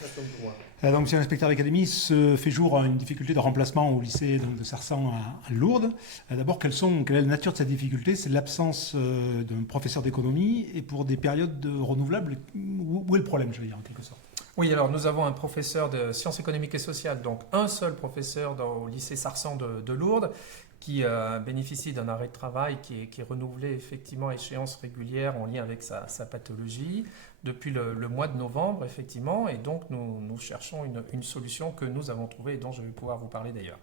ça tombe pour moi. Donc, monsieur l'inspecteur d'académie, se fait jour à une difficulté de remplacement au lycée donc, de Sarsan à Lourdes. D'abord, quelle est la nature de cette difficulté? C'est l'absence d'un professeur d'économie et pour des périodes renouvelables. Où est le problème, je veux dire, en quelque sorte? Oui, alors nous avons un professeur de sciences économiques et sociales, donc un seul professeur au lycée Sarsan de Lourdes, qui bénéficie d'un arrêt de travail qui est renouvelé effectivement à échéance régulière en lien avec sa pathologie depuis le mois de novembre, effectivement, et donc nous cherchons une solution que nous avons trouvée et dont je vais pouvoir vous parler d'ailleurs.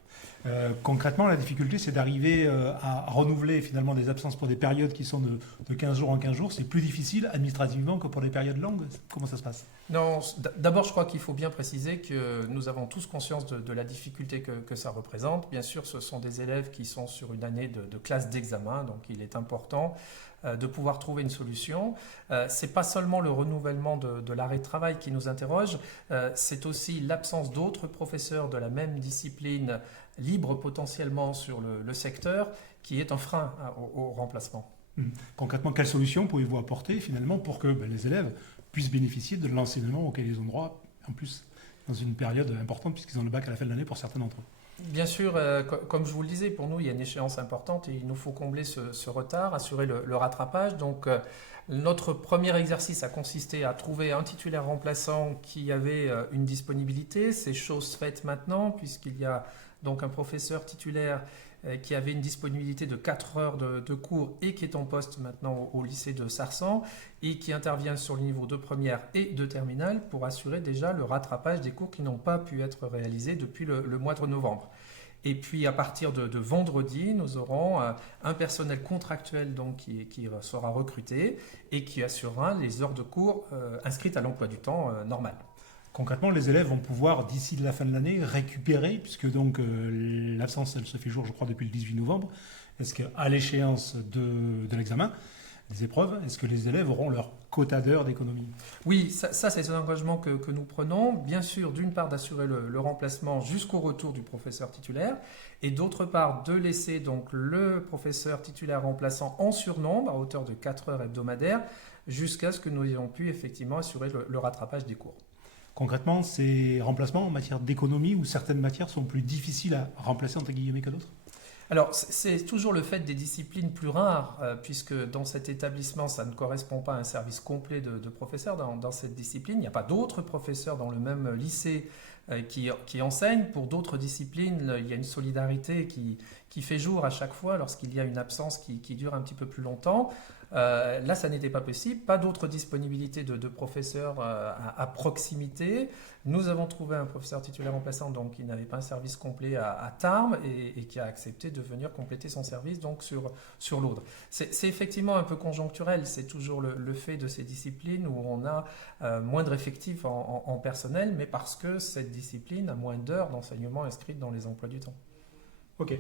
Concrètement, la difficulté, c'est d'arriver à renouveler finalement des absences pour des périodes qui sont de 15 jours en 15 jours. C'est plus difficile administrativement que pour des périodes longues. Comment ça se passe? Non, d'abord, je crois qu'il faut bien préciser que nous avons tous conscience de la difficulté que ça représente. Bien sûr, ce sont des élèves qui sont sur une année de classe d'examen, donc il est important de pouvoir trouver une solution. C'est pas seulement le renouvellement de l'arrêt de travail qui nous interroge, c'est aussi l'absence d'autres professeurs de la même discipline libres potentiellement sur le secteur qui est un frein au remplacement. Concrètement, quelle solution pouvez-vous apporter finalement pour que les élèves puissent bénéficier de l'enseignement auquel ils ont droit, en plus dans une période importante puisqu'ils ont le bac à la fin de l'année pour certains d'entre eux? Bien sûr, comme je vous le disais, pour nous, il y a une échéance importante et il nous faut combler ce retard, assurer le rattrapage. Donc, notre premier exercice a consisté à trouver un titulaire remplaçant qui avait une disponibilité. C'est chose faite maintenant, puisqu'il y a donc un professeur titulaire qui avait une disponibilité de 4 heures de cours et qui est en poste maintenant au lycée de Sarsan et qui intervient sur le niveau de première et de terminale pour assurer déjà le rattrapage des cours qui n'ont pas pu être réalisés depuis le mois de novembre. Et puis à partir de vendredi, nous aurons un personnel contractuel donc, qui sera recruté et qui assurera les heures de cours inscrites à l'emploi du temps normal. Concrètement, les élèves vont pouvoir, d'ici la fin de l'année, récupérer, puisque donc l'absence, elle se fait jour, je crois, depuis le 18 novembre. Est-ce qu'à l'échéance de l'examen, des épreuves, est-ce que les élèves auront leur quota d'heures d'économie? Oui, ça c'est un engagement que nous prenons. Bien sûr, d'une part d'assurer le remplacement jusqu'au retour du professeur titulaire, et d'autre part de laisser donc le professeur titulaire remplaçant en surnombre à hauteur de 4 heures hebdomadaires jusqu'à ce que nous ayons pu effectivement assurer le rattrapage des cours. Concrètement, ces remplacements en matière d'économie ou certaines matières sont plus difficiles à remplacer entre guillemets que d'autres? Alors, c'est toujours le fait des disciplines plus rares, puisque dans cet établissement, ça ne correspond pas à un service complet de professeurs dans cette discipline. Il n'y a pas d'autres professeurs dans le même lycée qui enseignent. Pour d'autres disciplines, il y a une solidarité qui fait jour à chaque fois lorsqu'il y a une absence qui dure un petit peu plus longtemps. Là, ça n'était pas possible. Pas d'autre disponibilité de professeurs à proximité. Nous avons trouvé un professeur titulaire remplaçant donc, qui n'avait pas un service complet à Tarbes et qui a accepté de venir compléter son service donc, sur l'Aude. C'est effectivement un peu conjoncturel. C'est toujours le fait de ces disciplines où on a moins d'effectifs en personnel, mais parce que cette discipline a moins d'heures d'enseignement inscrites dans les emplois du temps. Ok.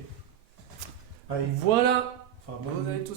Allez. Voilà, Enfin, vous avez tout